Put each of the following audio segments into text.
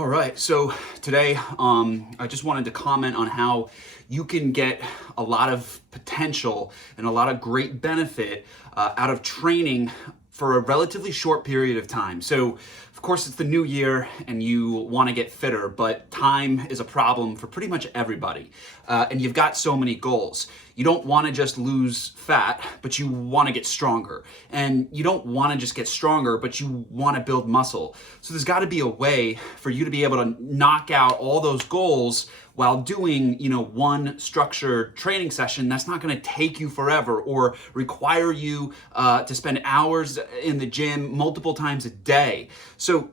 All right, so today I just wanted to comment on how you can get a lot of potential and a lot of great benefit out of training for a relatively short period of time. So, of course, it's the new year and you want to get fitter, but time is a problem for pretty much everybody. And you've got so many goals. You don't want to just lose fat, but you want to get stronger. And you don't want to just get stronger, but you want to build muscle. So there's got to be a way for you to be able to knock out all those goals while doing, one structured training session that's not going to take you forever or require you to spend hours in the gym multiple times a day. So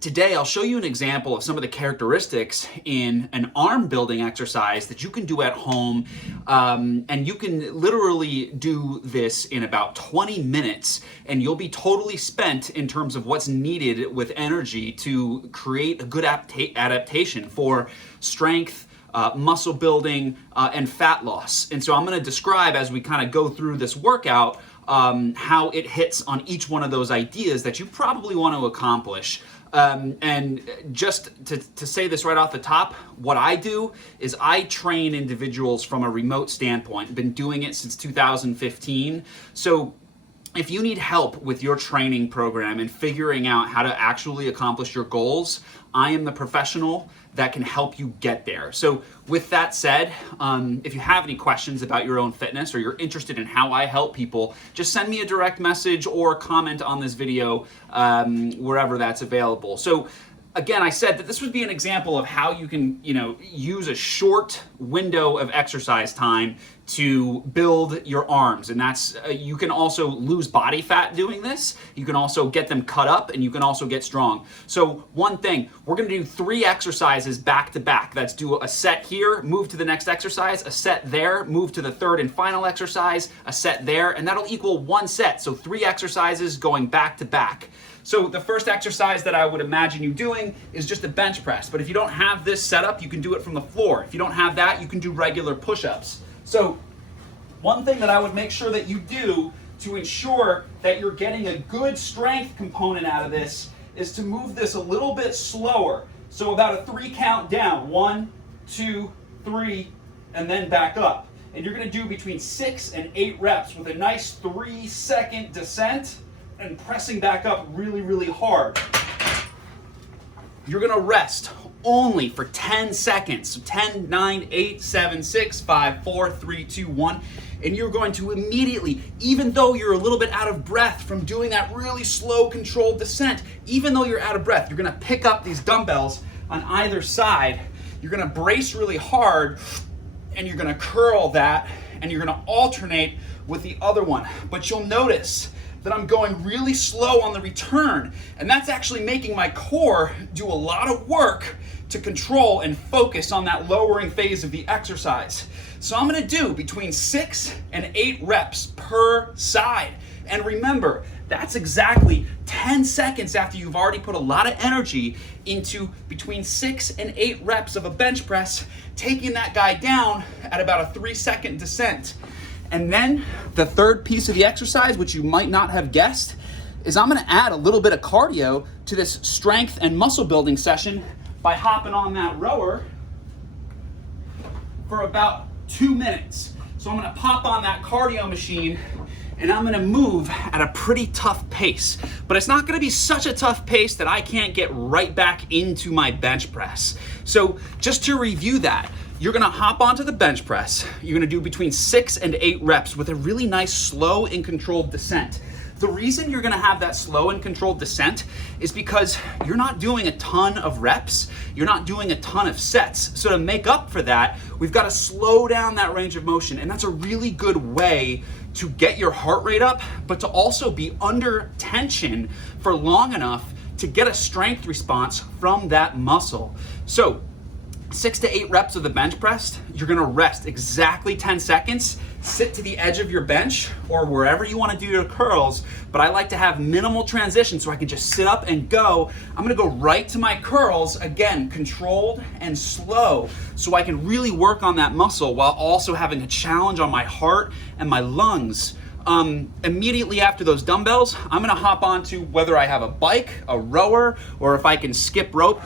today, I'll show you an example of some of the characteristics in an arm building exercise that you can do at home. And you can literally do this in about 20 minutes, and you'll be totally spent in terms of what's needed with energy to create a good adaptation for strength, muscle building, and fat loss. And so I'm going to describe, as we kind of go through this workout, how it hits on each one of those ideas that you probably want to accomplish. And just to say this right off the top, what I do is I train individuals from a remote standpoint. I've been doing it since 2015. So if you need help with your training program and figuring out how to actually accomplish your goals, I am the professional that can help you get there. So with that said, if you have any questions about your own fitness or you're interested in how I help people, just send me a direct message or comment on this video wherever that's available. So again, I said that this would be an example of how you can, use a short window of exercise time to build your arms. And that's, you can also lose body fat doing this. You can also get them cut up, and you can also get strong. So one thing, we're gonna do 3 exercises back to back. Let's do a set here, move to the next exercise, a set there, move to the third and final exercise, a set there, and that'll equal 1 set. So 3 exercises going back to back. So the first exercise that I would imagine you doing is just a bench press. But if you don't have this setup, you can do it from the floor. If you don't have that, you can do regular push-ups. So one thing that I would make sure that you do to ensure that you're getting a good strength component out of this is to move this a little bit slower. So about a 3 count down, 1, 2, 3, and then back up. And you're gonna do between 6 and 8 reps with a nice 3-second descent and pressing back up really, really hard. You're gonna rest only for 10 seconds. So 10, 9, 8, 7, 6, 5, 4, 3, 2, 1. And you're going to immediately, even though you're a little bit out of breath from doing that really slow, controlled descent, even though you're out of breath, you're gonna pick up these dumbbells on either side. You're gonna brace really hard, and you're gonna curl that, and you're gonna alternate with the other one. But you'll notice that I'm going really slow on the return, and that's actually making my core do a lot of work to control and focus on that lowering phase of the exercise. So I'm gonna do between 6 and 8 reps per side. And remember, that's exactly 10 seconds after you've already put a lot of energy into between 6 and 8 reps of a bench press, taking that guy down at about a 3-second descent. And then the third piece of the exercise, which you might not have guessed, is I'm gonna add a little bit of cardio to this strength and muscle building session by hopping on that rower for about 2 minutes. So I'm gonna pop on that cardio machine and I'm gonna move at a pretty tough pace. But it's not gonna be such a tough pace that I can't get right back into my bench press. So just to review that, you're gonna hop onto the bench press. You're gonna do between 6 and 8 reps with a really nice slow and controlled descent. The reason you're gonna have that slow and controlled descent is because you're not doing a ton of reps, you're not doing a ton of sets. So to make up for that, we've gotta slow down that range of motion, and that's a really good way to get your heart rate up, but to also be under tension for long enough to get a strength response from that muscle. So 6 to 8 reps of the bench press, you're gonna rest exactly 10 seconds, sit to the edge of your bench or wherever you wanna do your curls, but I like to have minimal transition so I can just sit up and go. I'm gonna go right to my curls, again, controlled and slow, so I can really work on that muscle while also having a challenge on my heart and my lungs. Immediately after those dumbbells, I'm gonna hop onto whether I have a bike, a rower, or if I can skip rope.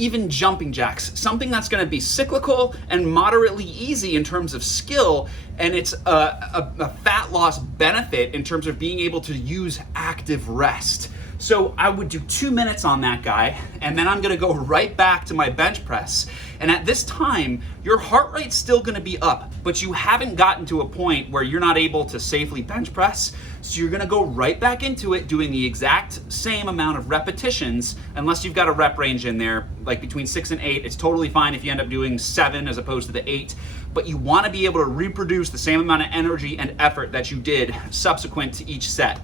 even jumping jacks, something that's going to be cyclical and moderately easy in terms of skill, and it's a fat loss benefit in terms of being able to use active rest. So I would do 2 minutes on that guy, and then I'm gonna go right back to my bench press. And at this time, your heart rate's still gonna be up, but you haven't gotten to a point where you're not able to safely bench press. So you're gonna go right back into it, doing the exact same amount of repetitions, unless you've got a rep range in there, like between 6 and 8. It's totally fine if you end up doing 7 as opposed to the 8, but you wanna be able to reproduce the same amount of energy and effort that you did subsequent to each set.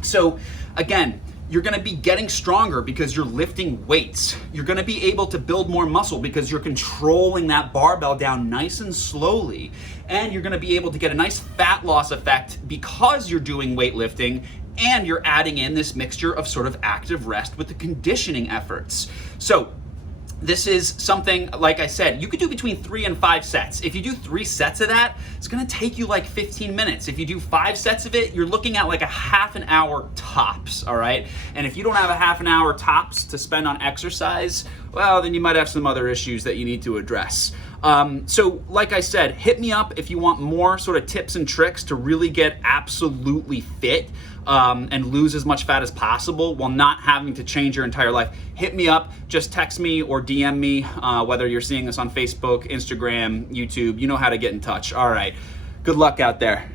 So again, you're gonna be getting stronger because you're lifting weights. You're gonna be able to build more muscle because you're controlling that barbell down nice and slowly. And you're gonna be able to get a nice fat loss effect because you're doing weightlifting, and you're adding in this mixture of sort of active rest with the conditioning efforts. So this is something, like I said, you could do between 3 and 5 sets. If you do 3 sets of that, it's gonna take you like 15 minutes. If you do 5 sets of it, you're looking at like a half an hour tops, all right? And if you don't have a half an hour tops to spend on exercise, well, then you might have some other issues that you need to address. So like I said, hit me up if you want more sort of tips and tricks to really get absolutely fit and lose as much fat as possible while not having to change your entire life. Hit me up, just text me or DM me, whether you're seeing this on Facebook, Instagram, YouTube, you know how to get in touch. All right, good luck out there.